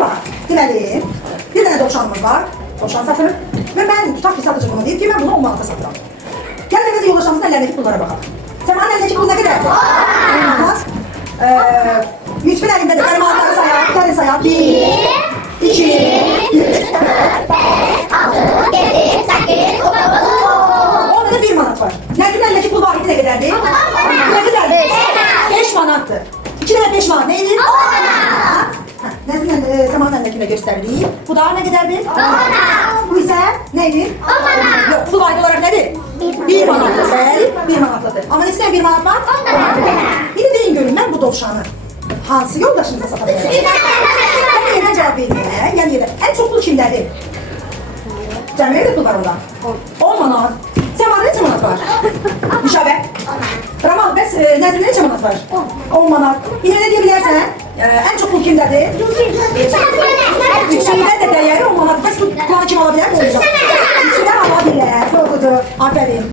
var. Deməli, bir dənə dovşanımız var. Dovşan satır. Və mən tutaq ki, satıcı bunu deyib ki, mən bunu 10 manata satıram. Gəlin əvvəlcə yoldaşlarımızın əllərindəki pullara baxaq. Səmanın əlindəki pul nə qədərdir? 10 manat. Yusufun əlindədir. Mənim manatları sayaq. Gəlin sayaq. 1, 2, 3, 4, 5, 6, 7, 8, 9, 10. Orada da 1 manat var. Nəzmin əlindəki pul vahidi nə qədərdir? 10 manat. Nə qədərdir? 5 manatdır. 2 dənə 5 manat neydi? 10 manat. Nəzmin Səmanın əlindəkini göstərdik. Bu da nə qədərdir? 10 manat. Bu isə neydi? 10 manat. Yox, pul vahidi olaraq nədir? 1 manatdır. Bəli, 1 manatlıdır. Amma neçə 1 manat var? 10 manat. İndi deyin görün, mən bu dovşanı hansı yoldaşınıza sata bilərəm? Mən yerine cevap verməyəm. Yəni yerine. En çok pul kimdədir? Cəmiyyət de pul var orada. 10 manat. Səmanın neçə manat var? Müşabə. Ramal, bəs Nəzrin neçə manat var? 10 manat. Yine ne deyə bilərsən? En çok pul kimdədir? Üçündə də dəyəri 10 manat. Bəs bu planı kim ala bilər? Üçündə ala bilər. Doğrudur. Aferin.